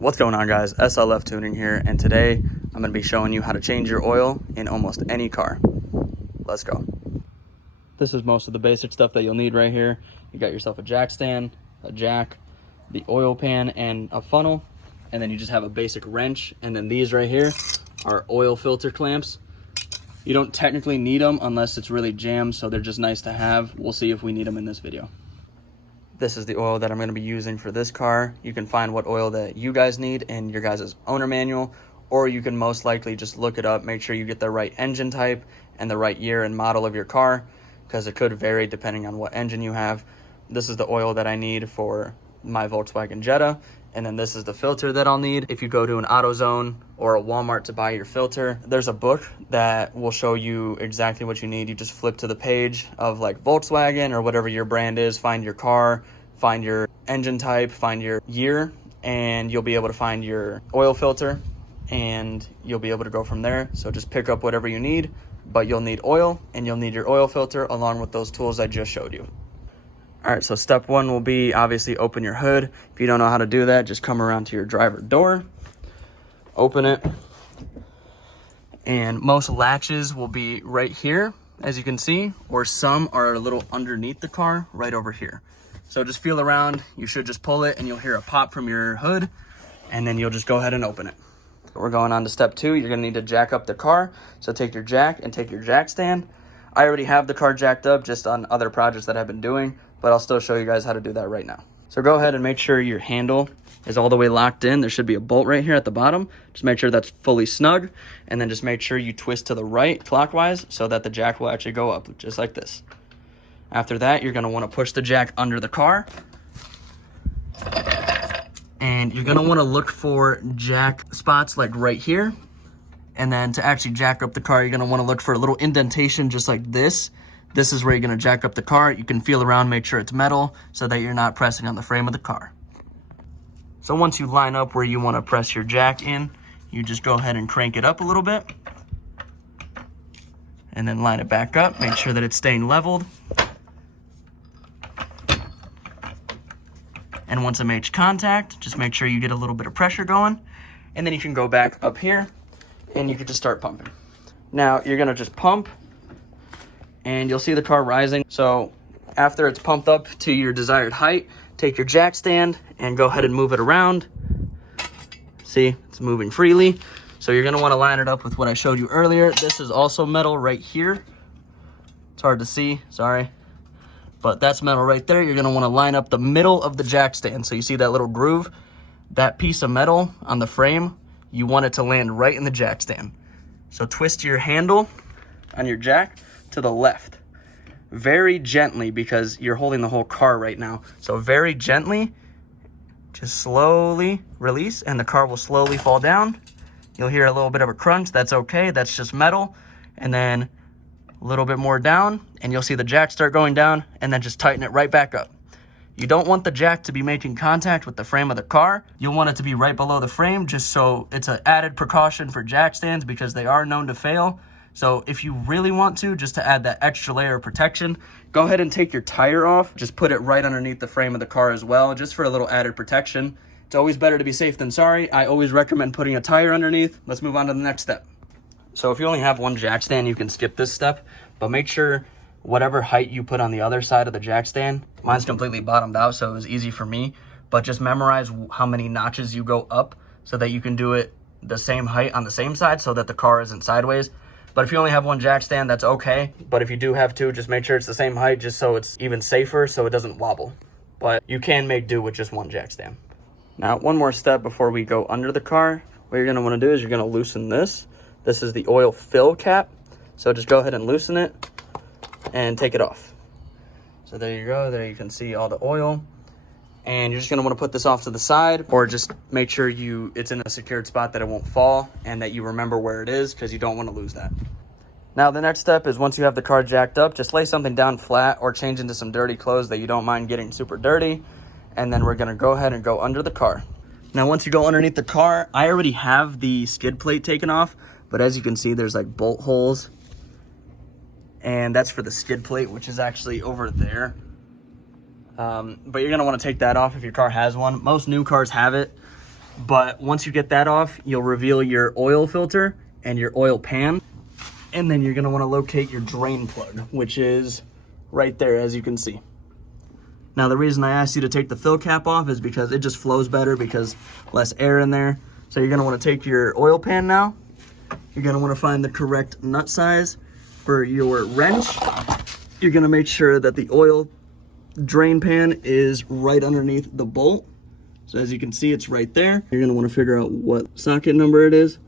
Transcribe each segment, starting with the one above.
What's going on, guys? SLF Tuning here, and today I'm going to be showing you how to change your oil in almost any car. Let's go. This is most of the basic stuff that you'll need right here. You got yourself a jack stand, a jack, the oil pan, and a funnel, and then you just have a basic wrench, and then these right here are oil filter clamps. You don't technically need them unless it's really jammed, so they're just nice to have. We'll see if we need them in this video. This is the oil that I'm going to be using for this car. You can find what oil that you guys need in your guys' owner manual, or you can most likely just look it up, make sure you get the right engine type and the right year and model of your car, because it could vary depending on what engine you have. This is the oil that I need for my Volkswagen Jetta, and then this is the filter that I'll need. If you go to an AutoZone or a Walmart to buy your filter, there's a book that will show you exactly what you need. You just flip to the page of like Volkswagen or whatever your brand is, find your car, find your engine type, find your year, and you'll be able to find your oil filter, and you'll be able to go from there. So just pick up whatever you need, but you'll need oil and you'll need your oil filter along with those tools I just showed you. All right, so step one will be obviously open your hood. If you don't know how to do that, just come around to your driver door, open it, and most latches will be right here, as you can see, or some are a little underneath the car, right over here. So just feel around, you should just pull it and you'll hear a pop from your hood, and then you'll just go ahead and open it. We're going on to step two. You're gonna need to jack up the car. So take your jack and take your jack stand. I already have the car jacked up just on other projects that I've been doing, but I'll still show you guys how to do that right now. So go ahead and make sure your handle is all the way locked in. There should be a bolt right here at the bottom. Just make sure that's fully snug, and then just make sure you twist to the right clockwise so that the jack will actually go up, just like this. After that, you're gonna wanna push the jack under the car, and you're gonna wanna look for jack spots like right here. And then to actually jack up the car, you're gonna wanna look for a little indentation just like this. This is where you're gonna jack up the car. You can feel around, make sure it's metal so that you're not pressing on the frame of the car. So once you line up where you wanna press your jack in, you just go ahead and crank it up a little bit. And then line it back up, make sure that it's staying leveled. And once it makes contact, just make sure you get a little bit of pressure going. And then you can go back up here and you can just start pumping. Now you're gonna just pump and you'll see the car rising. So after it's pumped up to your desired height, take your jack stand and go ahead and move it around. See, it's moving freely. So you're gonna wanna line it up with what I showed you earlier. This is also metal right here. It's hard to see, sorry. But that's metal right there. You're gonna wanna line up the middle of the jack stand. So you see that little groove? That piece of metal on the frame, you want it to land right in the jack stand. So twist your handle on your jack to the left. Very gently, because you're holding the whole car right now. So very gently, just slowly release and the car will slowly fall down. You'll hear a little bit of a crunch, that's okay, that's just metal. And then a little bit more down and you'll see the jack start going down, and then just tighten it right back up. You don't want the jack to be making contact with the frame of the car. You'll want it to be right below the frame, just so it's an added precaution for jack stands because they are known to fail. So if you really want to, just to add that extra layer of protection, go ahead and take your tire off. Just put it right underneath the frame of the car as well, just for a little added protection. It's always better to be safe than sorry. I always recommend putting a tire underneath. Let's move on to the next step. So if you only have one jack stand, you can skip this step, but make sure whatever height you put on the other side of the jack stand, mine's completely bottomed out, so it was easy for me, but just memorize how many notches you go up so that you can do it the same height on the same side so that the car isn't sideways. But if you only have one jack stand, that's okay. But if you do have two, just make sure it's the same height just so it's even safer so it doesn't wobble. But you can make do with just one jack stand. Now, one more step before we go under the car. What you're gonna wanna do is you're gonna loosen this. This is the oil fill cap. So just go ahead and loosen it and take it off. So there you go, there you can see all the oil. And you're just gonna wanna put this off to the side, or just make sure it's in a secured spot that it won't fall and that you remember where it is, because you don't wanna lose that. Now the next step is, once you have the car jacked up, just lay something down flat or change into some dirty clothes that you don't mind getting super dirty. And then we're gonna go ahead and go under the car. Now once you go underneath the car, I already have the skid plate taken off, but as you can see, there's like bolt holes. And that's for the skid plate, which is actually over there. But you're gonna wanna take that off if your car has one. Most new cars have it. But once you get that off, you'll reveal your oil filter and your oil pan. And then you're gonna wanna locate your drain plug, which is right there, as you can see. Now, the reason I asked you to take the fill cap off is because it just flows better because less air in there. So you're gonna wanna take your oil pan now. You're gonna wanna find the correct nut size for your wrench. You're gonna make sure that the oil drain pan is right underneath the bolt. So as you can see, it's right there. You're gonna wanna figure out what socket number it is.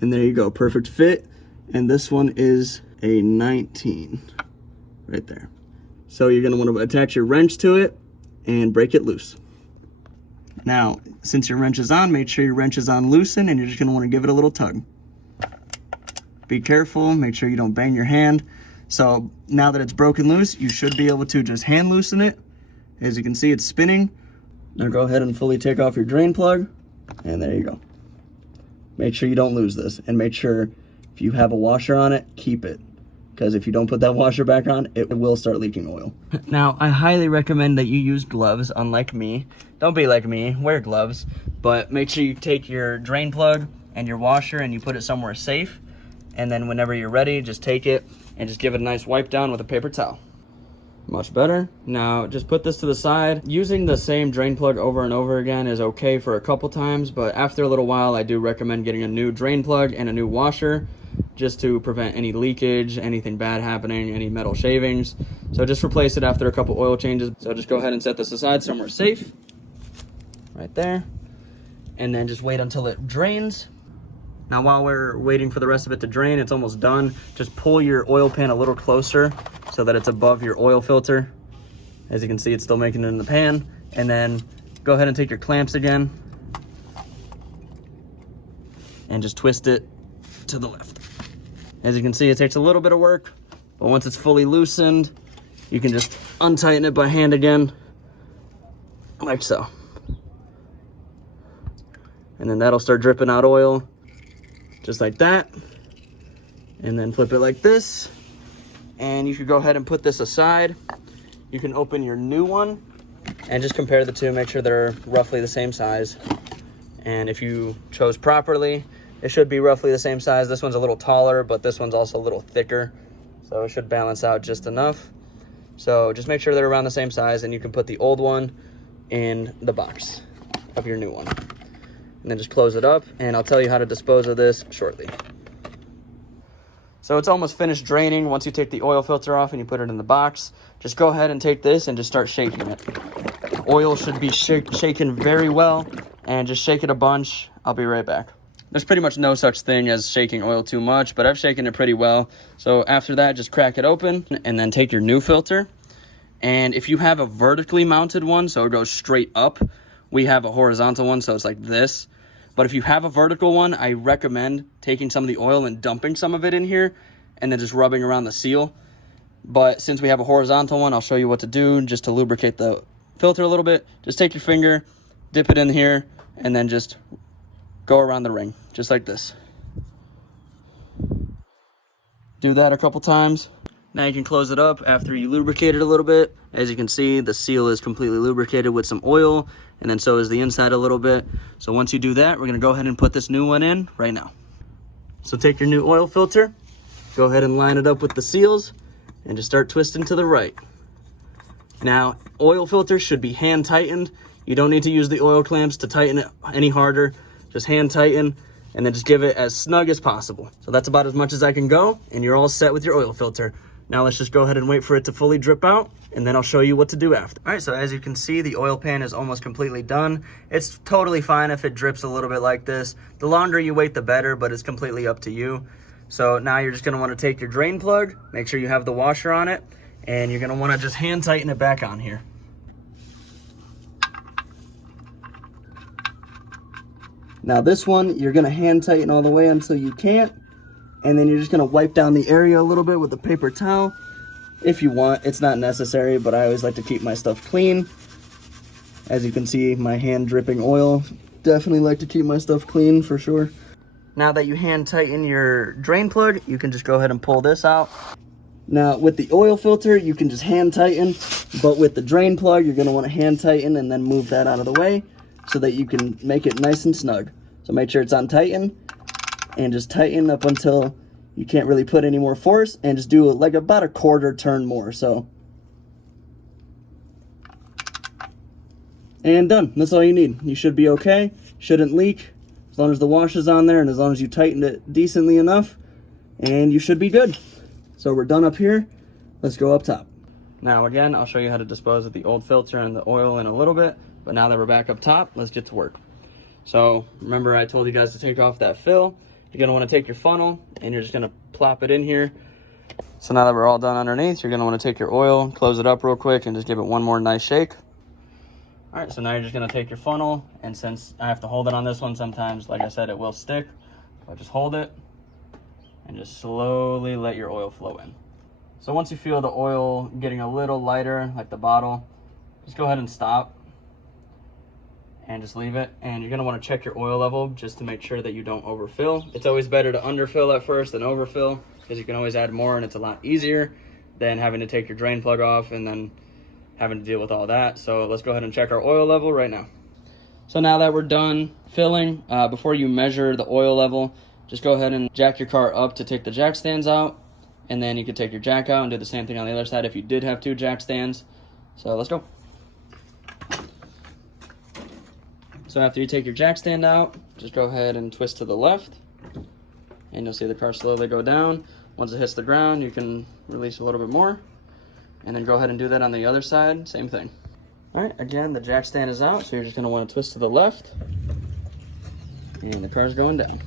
And there you go, perfect fit. And this one is a 19, right there. So you're gonna wanna attach your wrench to it and break it loose. Now, since your wrench is on, make sure your wrench is on loosen, and you're just gonna wanna give it a little tug. Be careful, make sure you don't bang your hand. So now that it's broken loose, you should be able to just hand loosen it. As you can see, it's spinning. Now go ahead and fully take off your drain plug, and there you go. Make sure you don't lose this, and make sure if you have a washer on it, keep it. Because if you don't put that washer back on, it will start leaking oil. Now, I highly recommend that you use gloves, unlike me. Don't be like me, wear gloves. But make sure you take your drain plug and your washer and you put it somewhere safe. And then whenever you're ready, just take it and just give it a nice wipe down with a paper towel. Much better. Now, just put this to the side. Using the same drain plug over and over again is okay for a couple times, but after a little while, I do recommend getting a new drain plug and a new washer, just to prevent any leakage, anything bad happening, any metal shavings. So just replace it after a couple oil changes. So just go ahead and set this aside somewhere safe, right there. And then just wait until it drains. Now while we're waiting for the rest of it to drain, it's almost done. Just pull your oil pan a little closer so that it's above your oil filter. As you can see, it's still making it in the pan. And then go ahead and take your clamps again and just twist it to the left. As you can see, it takes a little bit of work, but once it's fully loosened, you can just untighten it by hand again, like so. And then that'll start dripping out oil, just like that. And then flip it like this. And you should go ahead and put this aside. You can open your new one and just compare the two, make sure they're roughly the same size. And if you chose properly, it should be roughly the same size. This one's a little taller, but this one's also a little thicker. So it should balance out just enough. So just make sure they're around the same size, and you can put the old one in the box of your new one. And then just close it up, and I'll tell you how to dispose of this shortly. So it's almost finished draining. Once you take the oil filter off and you put it in the box, just go ahead and take this and just start shaking it. Oil should be shaken very well, and just shake it a bunch. I'll be right back. There's pretty much no such thing as shaking oil too much, but I've shaken it pretty well. So after that, just crack it open and then take your new filter. And if you have a vertically mounted one, so it goes straight up, we have a horizontal one, so it's like this. But if you have a vertical one, I recommend taking some of the oil and dumping some of it in here and then just rubbing around the seal. But since we have a horizontal one, I'll show you what to do just to lubricate the filter a little bit. Just take your finger, dip it in here, and then just go around the ring, just like this. Do that a couple times. Now you can close it up after you lubricate it a little bit. As you can see, the seal is completely lubricated with some oil, and then so is the inside a little bit. So once you do that, we're gonna go ahead and put this new one in right now. So take your new oil filter, go ahead and line it up with the seals, and just start twisting to the right. Now, oil filters should be hand tightened. You don't need to use the oil clamps to tighten it any harder. Just hand tighten, and then just give it as snug as possible. So that's about as much as I can go, and you're all set with your oil filter. Now let's just go ahead and wait for it to fully drip out, and then I'll show you what to do after. All right, so as you can see, the oil pan is almost completely done. It's totally fine if it drips a little bit like this. The longer you wait, the better, but it's completely up to you. So now you're just gonna wanna take your drain plug, make sure you have the washer on it, and you're gonna wanna just hand tighten it back on here. Now this one, you're gonna hand tighten all the way until you can't, and then you're just gonna wipe down the area a little bit with a paper towel. If you want, it's not necessary, but I always like to keep my stuff clean. As you can see, my hand dripping oil. Definitely like to keep my stuff clean for sure. Now that you hand tighten your drain plug, you can just go ahead and pull this out. Now with the oil filter, you can just hand tighten, but with the drain plug, you're gonna wanna hand tighten and then move that out of the way so that you can make it nice and snug. So make sure it's on tighten and just tighten up until you can't really put any more force, and just do like about a quarter turn more. So, and done. That's all you need. You should be okay. Shouldn't leak as long as the wash is on there and as long as you tightened it decently enough, and you should be good. So we're done up here. Let's go up top. Now again, I'll show you how to dispose of the old filter and the oil in a little bit, but now that we're back up top, let's get to work. So remember I told you guys to take off that fill. You're gonna wanna take your funnel and you're just gonna plop it in here. So now that we're all done underneath, you're gonna wanna take your oil, close it up real quick, and just give it one more nice shake. All right, so now you're just gonna take your funnel, and since I have to hold it on this one sometimes, like I said, it will stick. So just hold it and just slowly let your oil flow in. So once you feel the oil getting a little lighter, like the bottle, just go ahead and stop and just leave it. And you're gonna wanna check your oil level just to make sure that you don't overfill. It's always better to underfill at first than overfill, because you can always add more and it's a lot easier than having to take your drain plug off and then having to deal with all that. So let's go ahead and check our oil level right now. So now that we're done filling, before you measure the oil level, just go ahead and jack your car up to take the jack stands out, and then you can take your jack out and do the same thing on the other side if you did have 2 jack stands. So let's go. So after you take your jack stand out, just go ahead and twist to the left, and you'll see the car slowly go down. Once it hits the ground, you can release a little bit more, and then go ahead and do that on the other side, same thing. All right, again, the jack stand is out, so you're just gonna wanna twist to the left, and the car's going down.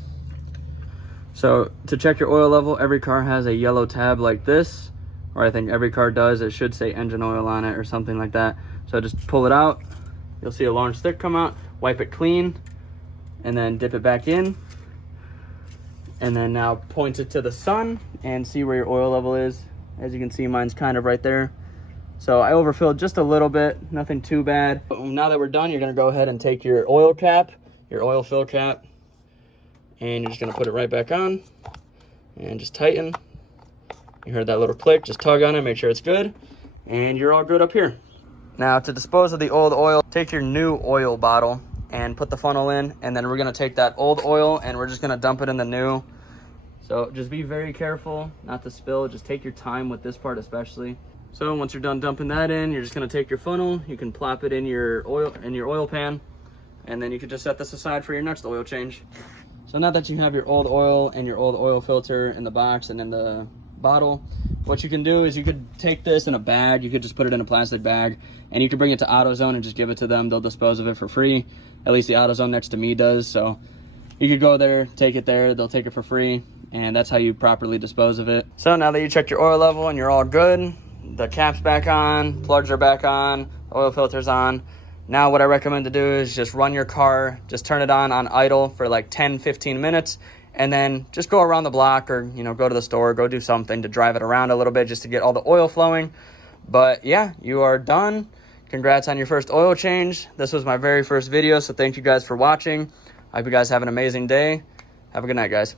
So to check your oil level, every car has a yellow tab like this, or I think every car does. It should say engine oil on it or something like that. So just pull it out. You'll see a large stick come out, wipe it clean, and then dip it back in. And then now point it to the sun and see where your oil level is. As you can see, mine's kind of right there. So I overfilled just a little bit, nothing too bad. Now that we're done, you're gonna go ahead and take your oil cap, your oil fill cap, and you're just gonna put it right back on and just tighten. You heard that little click, just tug on it, make sure it's good, and you're all good up here. Now to dispose of the old oil, take your new oil bottle and put the funnel in, and then we're gonna take that old oil and we're just gonna dump it in the new. So just be very careful not to spill, just take your time with this part especially. So once you're done dumping that in, you're just gonna take your funnel, you can plop it in your oil pan, and then you can just set this aside for your next oil change. So now that you have your old oil and your old oil filter in the box and in the bottle, what you can do is you could take this in a bag, you could just put it in a plastic bag, and you can bring it to AutoZone and just give it to them. They'll dispose of it for free. At least the AutoZone next to me does. So you could go there, take it there, they'll take it for free, and that's how you properly dispose of it. So now that you checked your oil level and you're all good, the cap's back on, plugs are back on, the oil filter's on. Now what I recommend to do is just run your car, just turn it on idle for like 10-15 minutes, and then just go around the block, or go to the store, go do something to drive it around a little bit just to get all the oil flowing. But yeah, you are done. Congrats on your first oil change. This was my very first video, so thank you guys for watching. I hope you guys have an amazing day. Have a good night, guys.